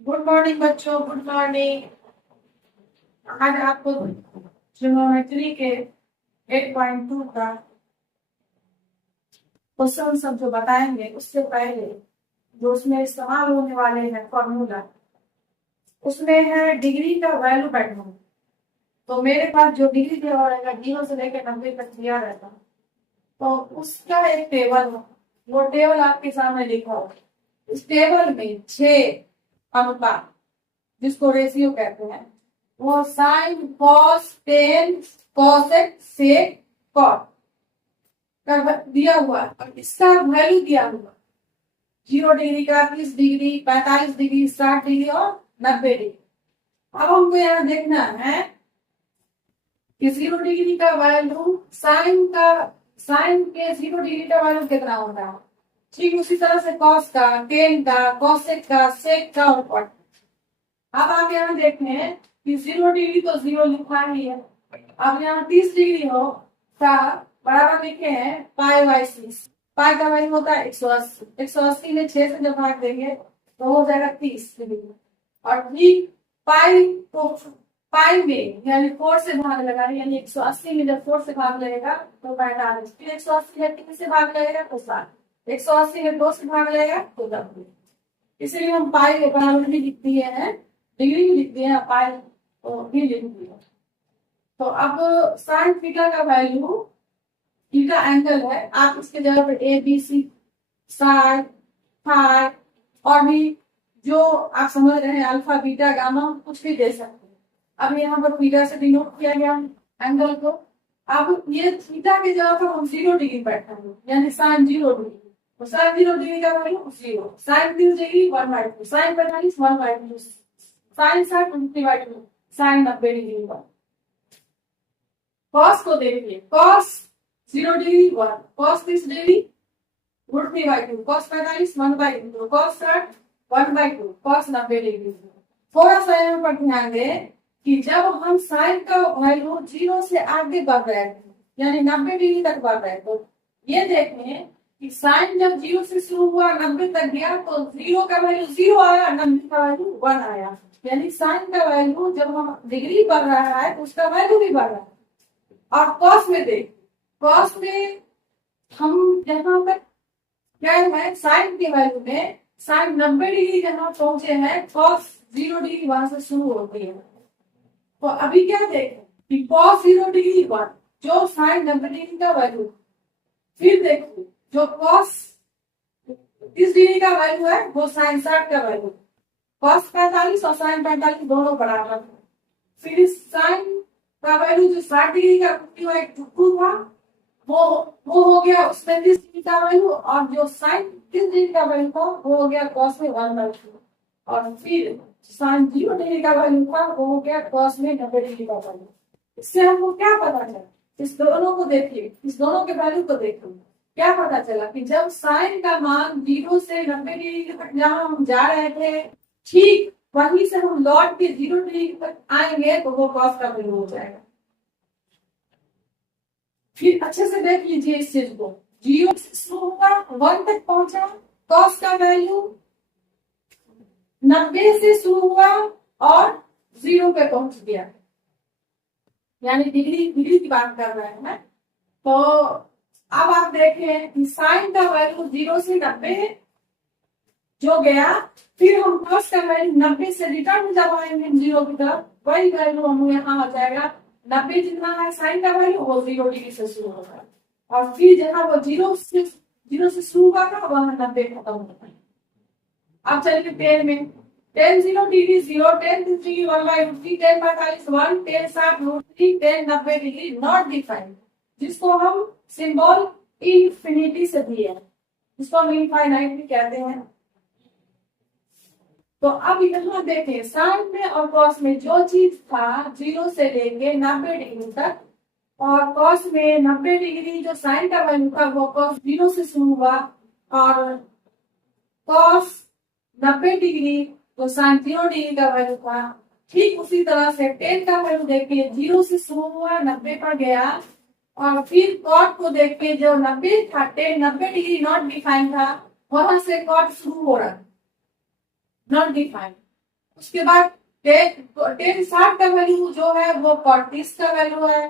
Good morning बच्चों, good morning. आज आपको ट्रिग्नोमेट्री के 8.2 का क्वेश्चन सब जो बताएंगे उससे पहले जो उसमें इस्तेमाल होने वाले हैं फॉर्मूला, उसमें है डिग्री का वैल्यू बैठना। तो मेरे पास जो डिग्री दिया रहेगा 0 से लेकर 90 तक दिया रहता है, तो उसका एक टेबल है। वो टेबल आपके सामने लिखा होगा। इस टेबल में 6 अनुपात, जिसको रेशियो कहते हैं, वो sine cos tan cosec sec cot का दिया हुआ है और इसका वैल्यू दिया हुआ 0 डिग्री का, 30 डिग्री, 45 डिग्री, 60 डिग्री और 90 डिग्री। अब हमको यहाँ देखना है कि 0 डिग्री का वैल्यू साइन के 0 डिग्री का वैल्यू कितना होता है। ठीक उसी तरह से कॉस का, टेन का, कॉसेक का, सेक का और कॉट। अब आप यहाँ देखें कि 0 डिग्री तो 0 लिखा ही है। अब यहाँ 30 डिग्री हो का बराबर लिखे हैं पाई/6। पाई का वैल्यू होता है 180। 180 में 6 से जब भाग देंगे तो हो जाएगा 30 डिग्री। और ठीक पाई को पाई में यानी 4 से भाग लगा, यानी 180 में जब 4 से भाग लगेगा तो 45, फिर 180 में 3 से भाग लगेगा तो 7, 180 में 2 से भाग लगेगा तो 10। इसलिए हम पाई के बराबर भी लिख दिए हैं, डिग्री भी लिख दिए हैं, पाई भी लिख दिया। तो अब साइन थीटा का वैल्यू, थीटा एंगल है, आप इसके जगह पर A B C sine phi और भी जो आप समझ रहे हैं अल्फा बीटा गामा कुछ भी दे सकते हैं। अब यहाँ पर थीटा से डिनोट किया गया एंगल को। अब ये थीटा की जगह पर हम 0 डिग्री बैठाएंगे, यानी साइन 0 डिग्री। तो साइन 0 डिग्री का value 0, sine 30 degree 1/2, sine 45 1/2, sine 60 3/2, sine 90 degree 1। Cos को देखिए, cos 0 degree 1, cos 30 degree √3/2, cos 45 1/2, cos 60 1/2, cos 90 degree. थोड़ा सा यहाँ पर ध्यान दें कि जब हम साइन का वैल्यू 0 से आगे बढ़ रहे थे, यानी 90 डिग्री तक बढ़ रहे, तो ये देखें कि साइन जब 0 से शुरू हुआ 90 तक गया तो 0 का वैल्यू 0 आया, 90 का वैल्यू 1 आया। यानी साइन का वैल्यू जब हम डिग्री बढ़ रहा है तो उसका वैल्यू भी बढ़ रहा है। और कॉस में देख, कॉस में हम जहां पर क्या है, साइन के वैल्यू में साइन 90 डिग्री जहां पहुंचे हैं, कॉस 0 डिग्री वहां से शुरू होती है। तो अभी क्या देखें कि कॉस 0 डिग्री 1 जो साइन 90 डिग्री का वैल्यू, फिर देखिए जो कॉस 30 डिग्री का वैल्यू है वो साइन 60 का वैल्यू, कॉस 45 और साइन 45 दोनों बराबर है। फिर साइन का वैल्यू जो 60 डिग्री का टुकड़ू था वो हो गया उसमें 30 डिग्री का वैल्यू, और जो साइन 30 डिग्री का वैल्यू था वो हो गया कॉस में 1/2, और फिर साइन 0 डिग्री का वैल्यू था वो हो गया कॉस में 90 डिग्री का वैल्यू। इससे हमको क्या पता चला, इस दोनों को देखिए, इस दोनों के वैल्यू को देखिए, क्या पता चला कि जब साइन का मान 0 से 90 डिग्री तक जहां हम जा रहे थे, ठीक वहीं से हम लौट के 0 डिग्री तक आएंगे तो वो कॉस का वैल्यू हो जाएगा। फिर अच्छे से देख लीजिए इस चीज को, 0 से शुरू हुआ 1 तक पहुंचा, कॉस का वैल्यू 90 से शुरू हुआ और 0 पे पहुंच गया, यानी डिग्री डिग्री की बात कर रहे हैं। तो अब आप देखें कि साइन का वैल्यू 0 से 90 जो गया, फिर हम कॉस का वैल्यू 90 से रिटर्न जब आएंगे 0 की तरफ, वही वैल्यू हम यहाँ आ जाएगा 90 जितना है साइन का वैल्यू वो 0 डिग्री से शुरू होगा, और फिर जहां वो 0 से शुरू हुआ था वहां 90 खत्म होता है। अब चलिए 10 में, 10 0 degree 0, 10 degree 1/3, 10 45 1, 10 60 √3, 10 90 degree not defined, जिसको हम सिंबल इनफिनिटी से दिए हैं, जिसको हम इनफाइनाइट भी कहते हैं। तो अब यहाँ देखें साइन में और कॉस में जो चीज था 0 से लेके 90 डिग्री तक, और कॉस में 90 डिग्री जो साइन का वैल्यू था वो कॉस 0 से शुरू हुआ, और कॉस 90 डिग्री तो साइन 0 डिग्री का वैल्यू था। ठीक उसी तरह से 10 का वैल्यू देखिए 0 से शुरू हुआ 90 पर गया, और फिर कॉट को देखिए जो 90 था 10 90 डिग्री नॉट डिफाइंड था, वहां से कॉट शुरू हो रहा नॉट डिफाइंड। उसके बाद टेन 60 का वैल्यू जो है वो कॉट 30 का वैल्यू है।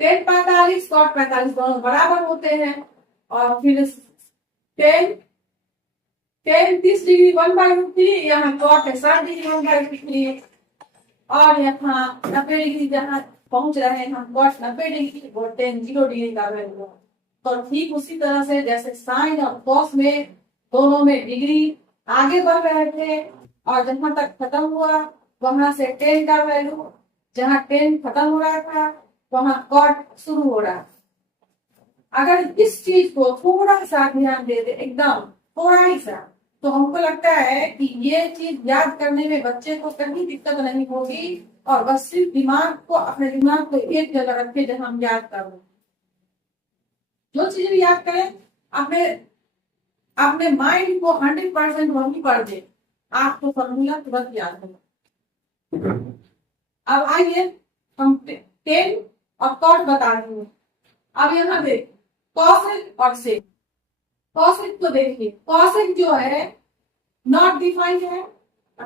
टेन 45 कॉट 45 दोनों बराबर होते हैं। और फिर टेन टेन 30 डिग्री 1/3, यहाँ कॉट है 60 डिग्री 1/3, और यहाँ 90 डिग्री जहाँ पहुंच रहे हैं हम कॉट 90 डिग्री, वो टेन 0 डिग्री का वैल्यू। तो ठीक उसी तरह से जैसे साइन और कॉस में दोनों में डिग्री आगे बढ़ रहे थे, और जहां तक खत्म हुआ वहां से टेन का वैल्यू, जहां टेन खत्म हो रहा था वहां कॉट शुरू हो रहा। अगर इस चीज को थोड़ा सा ध्यान दे दे, एकदम थोड़ा ही सा, तो हमको लगता है कि ये चीज याद करने में बच्चे को कहीं दिक्कत नहीं होगी, और बस सिर्फ दिमाग को, अपने दिमाग को एक जगह रखे जहां हम याद कर रहे। जो चीज भी याद करें अपने अपने माइंड को 100% वही पढ़ दे, आपको फॉर्मूला तुरंत याद है। अब आइए हम टेन और कॉट बता देंगे। अब यहाँ देख कॉसेक और सेक। कॉसेक को देखिए, कॉसेक जो है नॉट डिफाइंड है।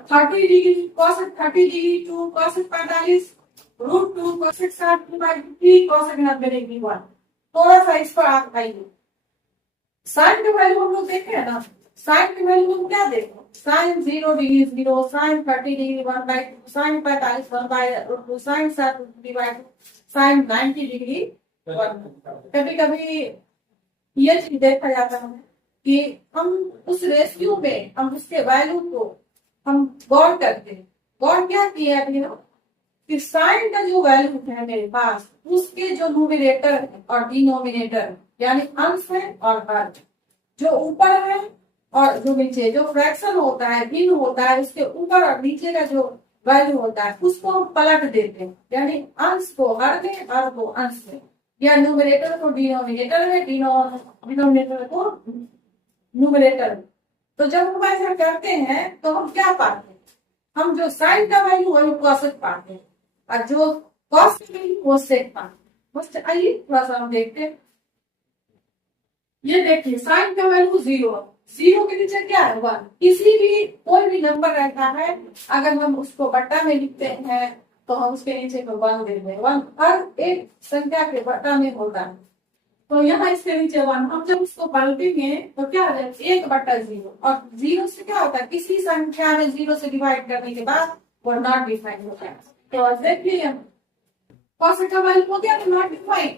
30 degree cosec 30 degree two cosec 45 √2 cosec 60/3 cosec 90 degree 1। थोड़ा सा इस पर आप आइए। साइन के वैल्यू हम लोग देखे है ना, साइन के वैल्यू हम क्या देखो, sine 0 degree 0, sine 30 degree 1/2, sine 45 1/√2, sine 60/2, sine 90 degree 1। कभी कभी ये चीज देखा जाता है कि हम उस रेशियो में, हम उसके वैल्यू को हम गौर करते हैं। गौर क्या किया अभी हम कि साइन का जो वैल्यू है मेरे पास, उसके जो न्यूमरेटर और डिनोमिनेटर यानी अंश है और हर, जो ऊपर है और जो नीचे, जो फ्रैक्शन होता है, भिन्न होता है, उसके ऊपर और नीचे का जो वैल्यू होता है उसको हम पलट देते हैं, यानी अंश को हर में, हर को अंश में, या न्यूमरेटर को डिनोमिनेटर में, डिनोमिनेटर को न्यूमरेटर में। तो जब हम ऐसा करते हैं तो हम क्या पाते हैं, हम जो साइन का वैल्यू वही कॉसेक पाते हैं, और जो कॉस का वैल्यू वो सेक पाते हैं। बस आइए थोड़ा सा हम देखते हैं। ये देखिए साइन का वैल्यू 0, 0 के नीचे क्या है 1। किसी भी कोई भी नंबर रहता है, अगर हम उसको बट्टा में लिखते हैं तो हम उसके नीचे को 1 देते हैं। 1 हर एक संख्या के बट्टा में होता है, तो यहाँ इसके नीचे 1। हम जब उसको पलटेंगे तो क्या हो जाएगा 1/0, और 0 से क्या होता है, किसी संख्या में 0 से डिवाइड करने के बाद वो नॉट डिफाइंड होता है। तो देखिए कॉस का वैल्यू हो गया नॉट डिफाइंड।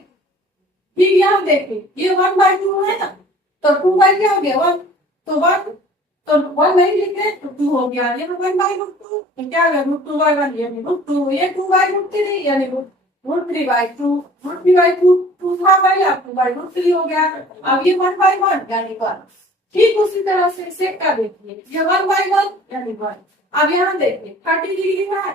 फिर यहाँ देखिए ये 1/2 है ना, तो 2 बाई क्या हो गया 1, तो 1, तो 1 नहीं लिखे तो 2 हो गया, ये 1/2, तो क्या हो गया √2/1 यानी √2, ये 2/√3 यानी √3/2, √3/2 2 था पहले, अब 2/√3 हो गया। अब ये 1/1 यानी 1। ठीक उसी तरह से सेक का देखिए, ये 1/1 यानी 1। अब यहाँ देखिए 30 डिग्री है,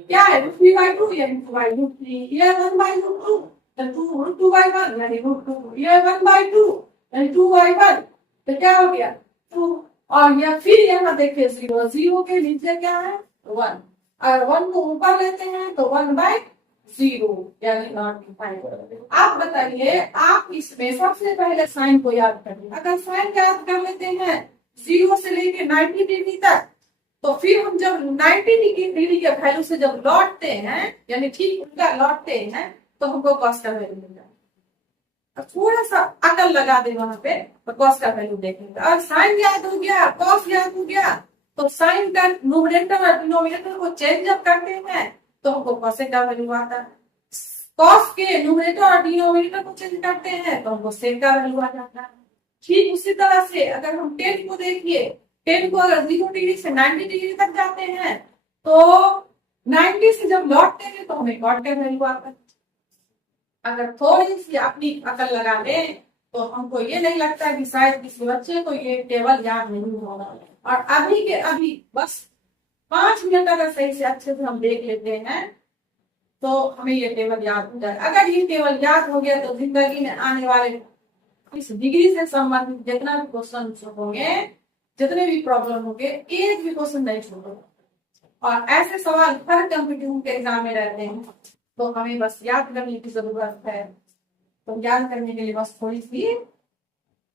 क्या है √3/2 यानी 2/√3, ये 1/√2 √2/1 यानी √2, ये 1/2 यानी 2/1, तो क्या हो गया 2। और यह फिर यहाँ देखिए 0, 0 के नीचे क्या है 1, अगर 1 को ऊपर लेते हैं तो 1/0 यानी नॉट डिफाइंड। आप बताइए, आप इसमें सबसे पहले साइन को याद करिए। अगर साइन याद कर लेते हैं 0 से लेके 90 डिग्री तक, तो फिर हम जब 90 डिग्री के वैल्यू से जब लौटते हैं, यानी ठीक उनका लौटते हैं, तो हमको कॉस का वैल्यू मिल जाए। थोड़ा सा अकल लगा दे वहां पे, तो कॉस का वैल्यू देखेंगे। और साइन याद हो गया, कॉस याद हो गया, तो साइन का न्यूमरेटर और डिनोमिनेटर को चेंज जब करते हैं तो हमको कॉसेक का वैल्यू आता है। कॉस के न्यूमरेटर और डिनोमिनेटर को चेंज करते हैं तो हमको सेक का वैल्यू आ जाता है। ठीक उसी तरह से अगर हम टेन को देखिए, टेन को अगर 0 डिग्री से 90 डिग्री तक जाते हैं, तो 90 से जब लौटते हैं तो हमें कॉट का वैल्यू आता है। अगर थोड़ी सी अपनी अकल लगा लें तो हमको ये नहीं लगता कि शायद किसी बच्चे को ये टेबल याद नहीं होगा। और अभी के अभी बस 5 मिनट अगर सही से अच्छे से हम देख लेते हैं तो हमें ये टेबल याद हो जाए। अगर ये टेबल याद हो गया तो जिंदगी में आने वाले इस डिग्री से संबंधित जितना भी क्वेश्चन होंगे, जितने भी प्रॉब्लम होंगे, एक भी क्वेश्चन नहीं छूटेगा। और ऐसे सवाल हर कॉम्पिटिटिव के एग्जाम में रहते हैं, तो हमें बस याद करने की जरूरत है। तो याद करने के लिए बस थोड़ी सी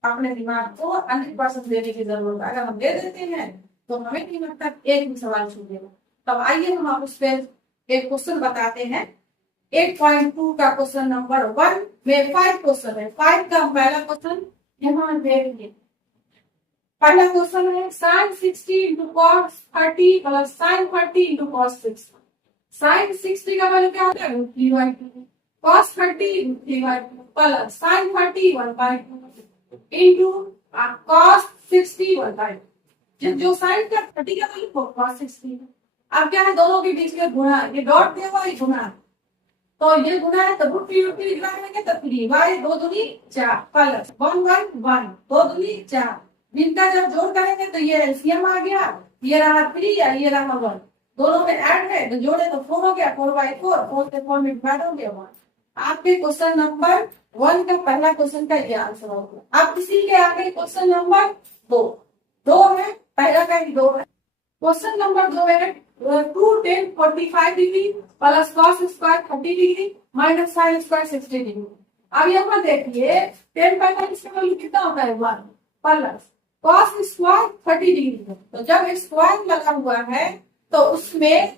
अपने दिमाग को 100% देने की जरूरत है। अगर हम दे देते हैं तो हमें नहीं लगता एक भी सवाल छूटेगा। तब आइए हम आप उस पर एक क्वेश्चन बताते हैं। 8.2 का क्वेश्चन नंबर 1 में 5 क्वेश्चन है। 5 का पहला क्वेश्चन यहाँ देखिए। पहला क्वेश्चन है sin 60 into cos 30 plus sin 30 into cos 60। sin 60 का वैल्यू क्या होता है √3/2, cos 30 √3/2 plus sin 30 1/2 into cos 60 1/2। जो sin का 30 का वैल्यू cos 60 है। अब क्या है, दोनों के बीच में गुणा, ये डॉट दिया हुआ है गुणा, तो ये गुणा है तो √3 डिवाइड करेंगे तो 3y 2 दूनी 4 प्लस 1/1 2 दूनी 4। इनका जब जोड़ करेंगे तो ये एलसीएम आ गया, ये रहा 3 या ये रहा 1, दोनों में ऐड है तो जोड़े तो 4 हो गया, 4/4 4 से 4 में डिवाइड हो गया 1। आपके क्वेश्चन नंबर 1 का पहला क्वेश्चन का ये आंसर होगा। अब इसी के आगे क्वेश्चन नंबर 2 है, पहला का ही 2 है। क्वेश्चन नंबर 2 है 2 tan 45 degree plus cos square 30 degree minus sin square 60 degree. अब यहाँ देखिए tan 45 का वैल्यू कितना होता है 1 प्लस cos स्क्वायर 30 डिग्री है। तो जब स्क्वायर लगा हुआ है तो उसमें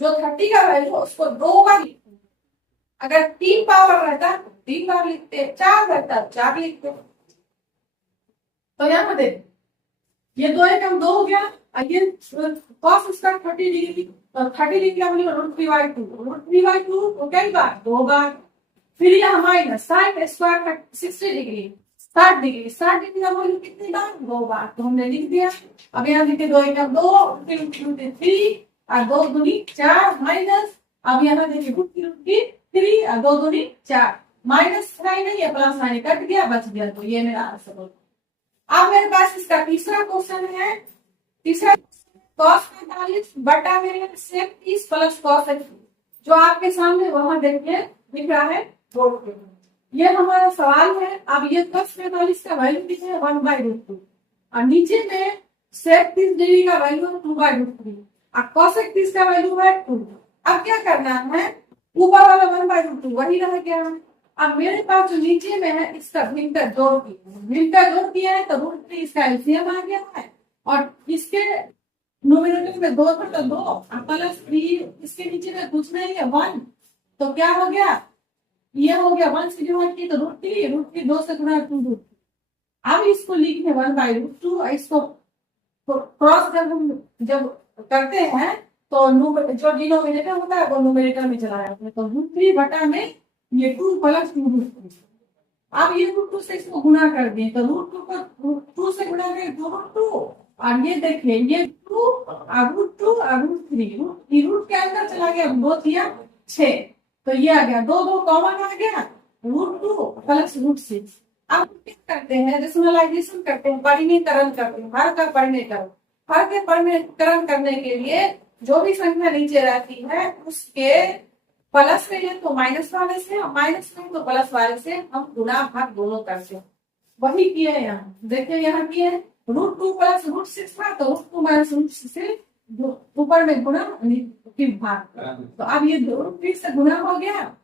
जो 30 का वैल्यू उसको 2 बार लिखते हैं। अगर 3 पावर रहता तो 3 बार लिखते, 4 रहता 4 लिखते। तो यहाँ देखिए ये 2 एकम 2 हो गया, ये cos स्क्वायर 30 डिग्री, तो 30 डिग्री का वैल्यू √3/2 तो कई बार 2 बार। फिर यहाँ minus sin square 60 degree 60 degree का वैल्यू कितनी बार 2 बार, तो हमने लिख दिया। अब यहाँ लिखे 2 एकम 2 3 और 2 दूनी 4 माइनस, अब यहाँ देखिए √3 और 2 दूनी 4 माइनस साइन नहीं है प्लस साइन कट गया बच गया, तो ये मेरा आंसर होगा। अब मेरे पास इसका तीसरा क्वेश्चन है। तीसरा cos 45 बटा मेरे sec 30 प्लस cos 80, जो आपके सामने वहां देखिए लिख रहा है बोर्ड पे। ये हमारा सवाल है। अब ये cos 45 का वैल्यू लिखे है 1/√2 और नीचे में sec 30 डिग्री का वैल्यू है 2/√3 और cos 30 का वैल्यू है 2। अब क्या करना है, ऊपर वाला 1/√2 वही रह गया है। अब मेरे पास जो नीचे में है इसका मिलकर जोड़ किया है तो √3 इसका एलसीएम आ गया है और इसके नोमिनेटर में 2 था तो 2 प्लस 3 इसके नीचे में कुछ नहीं है 1, तो क्या हो गया, ये हो गया 1 से डिवाइड किया तो √3 2 से गुणा 2 अब इसको लिखने 1/√2, इसको क्रॉस जब करते हैं तो जो डिनोमिनेटर होता है वो न्यूमरेटर में चला जाता है, तो √3 बटा में ये 2 प्लस 2 अब ये √2 से इसको गुणा कर दिए तो √2 को 2 से गुणा करें तो √2 और ये देखिए ये 2 और √2 और √3 रूट के अंदर चला गया 2 दिया 6, तो ये आ गया 2 कॉमन आ गया √2 प्लस √6। अब क्या करते हैं, रेशनलाइजेशन करते हैं, परिमेयकरण करते हैं, हर का परिमेयकरण करने के लिए जो भी संख्या नीचे रहती है उसके प्लस में है तो माइनस वाले से और माइनस में तो प्लस वाले से हम गुणा भाग दोनों करते हैं। वही किए यहाँ, देखिए यहाँ किए √2 प्लस √6 था तो √2 माइनस √6 से ऊपर में गुणा फिर भाग, तो अब ये √3 से गुणा हो गया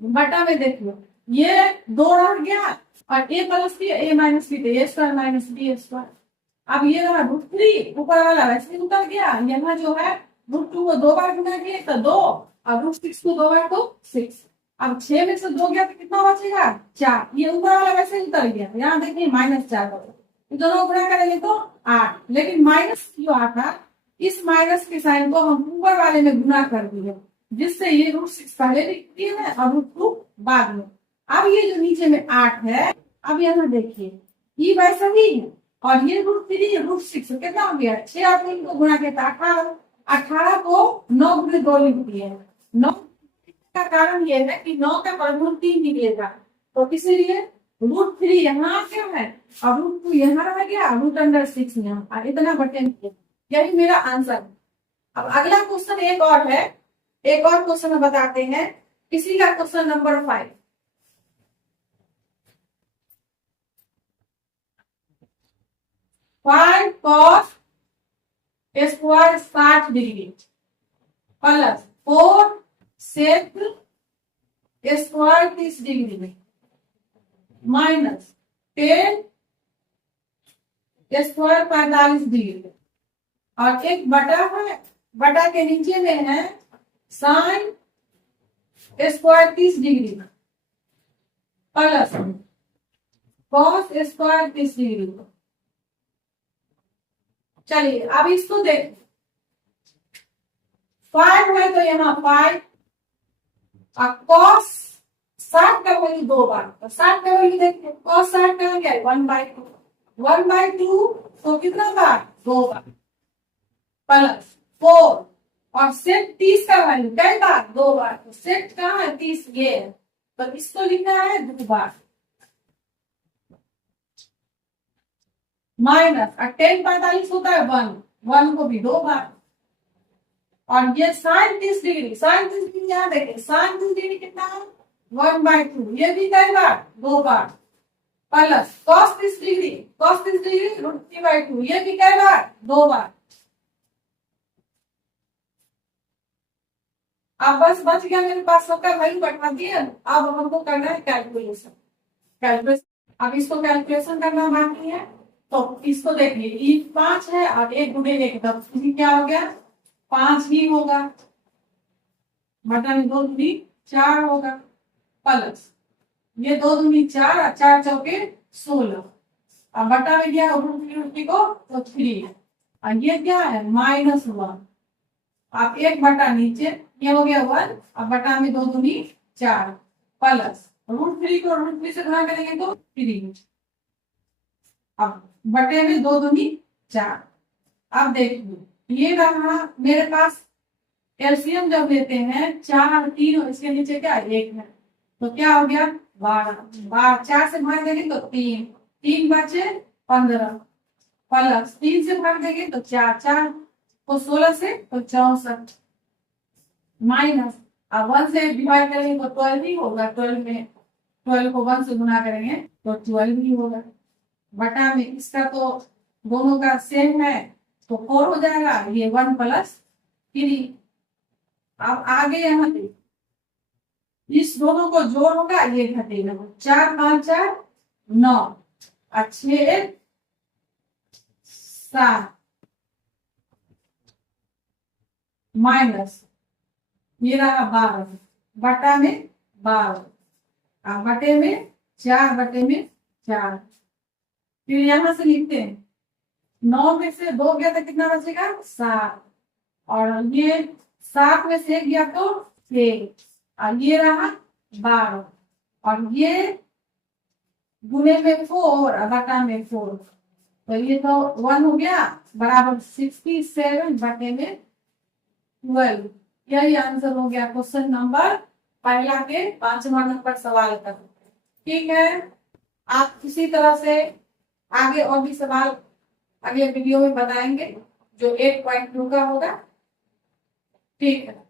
बटा में देखिए ये 2 रह गया और a plus b a minus b a square minus b square. अब ये रहा √3 ऊपर वाला वैसे उतर गया, यहाँ जो है √2 को 2 बार गुणा किए तो 2 और √6 को 2 बार तो 6। अब 6 में से 2 गया तो कितना बचेगा 4, ये ऊपर वाला वैसे उतर गया, यहाँ देखिए -4 दोनों गुणा करेंगे तो 8, लेकिन माइनस जो आता इस माइनस के साइन को हम ऊपर वाले में गुणा कर दिए जिससे ये √6 पहले लिख दिए है और √2 बाद में। अब ये जो नीचे में 8 है, अब यहाँ देखिए ये वैसा ही है और ये √3 √6 कितना हो गया 6 और 3 को गुणा किया 18 को 9 गुणे 2 लिख दिए। 9 का कारण ये है कि 9 का वर्गमूल 3 निकलेगा, तो इसीलिए √3 यहाँ क्या है और √2 यहाँ रह गया √6 यहाँ और इतना बटे, यही मेरा आंसर। अब अगला क्वेश्चन एक और है, एक और क्वेश्चन बताते हैं, इसी का question number 5। Five cos square 60 degree plus 4 sec square 30 degree minus 10 square 45 degree और एक बटा है, बटा के नीचे में है sine square 30 degree plus cos square 30 degree. चलिए अब इसको देख, 5 है तो यहाँ 5 और कॉस 60 का वैल्यू 2 बार, तो 60 का वैल्यू देखिए, कॉस 60 का क्या है 1/2, 1/2 तो कितना बार 2 बार प्लस 4 और सेक 30 का वैल्यू कई बार 2 बार, तो सेक कहाँ है 30 ये है, तो इसको लिखना है 2 बार माइनस 10 45 होता है 1 को भी 2 बार, और ये साइन 30 डिग्री, साइन 30 डिग्री यहाँ देखिए, साइन 30 डिग्री कितना है 1/2, ये भी कई बार 2 बार plus cos 30 degree, cos 30 degree √3/2, ये भी कई बार 2 बार। अब बस बच गया मेरे पास सबका वैल्यू बैठा दिया, अब हमको करना है कैलकुलेशन। अब इसको कैलकुलेशन करना बाकी है, तो इसको देखिए ये 5 है और 1 गुणे 1 तो क्या हो गया 5 ही होगा, बटा में 2 दूनी 4 होगा प्लस ये 2 दूनी 4 और 4 चौके 16, अब बटा में क्या √3 को तो 3 और ये क्या है -1, आप 1 बटा नीचे ये हो गया 1 अब बटा में 2 दूनी 4 प्लस √3 को √3 से गुणा करेंगे तो 3, अब बटे में 2 दूनी 4। अब देखिए ये रहा मेरे पास एलसीएम जब लेते हैं 4 और 3 और इसके नीचे क्या 1 है, तो क्या हो गया 12, 4 से भाग देंगे तो 3 बचे 15 प्लस 3 से भाग देंगे तो 4 को 16 से तो 64 माइनस अब 1 से डिवाइड करेंगे तो 12 ही होगा, 12 में 12 को 1 से गुना करेंगे तो 12 ही होगा, बटा में इसका तो दोनों का सेम है तो 4 हो जाएगा, ये 1 + 3। अब आगे यहाँ पे इस दोनों को जोड़ होगा ये घटेगा, 4 5 4 9 और 6 7 माइनस ये रहा 12 बटा में 12 और बटे में 4/4, फिर यहां से लिखते हैं 9 में से 2 गया तो कितना बचेगा 7 और ये 7 में से 1 गया तो 6 और ये रहा 12 और ये गुने में 4 और बटा में 4, तो ये तो 1 हो गया बराबर 67 बटे में 12। यही आंसर हो गया क्वेश्चन नंबर पहला के 5वां नंबर सवाल का। ठीक है, आप इसी तरह से आगे और भी सवाल अगले वीडियो में बताएंगे जो 8.2 का होगा। ठीक है।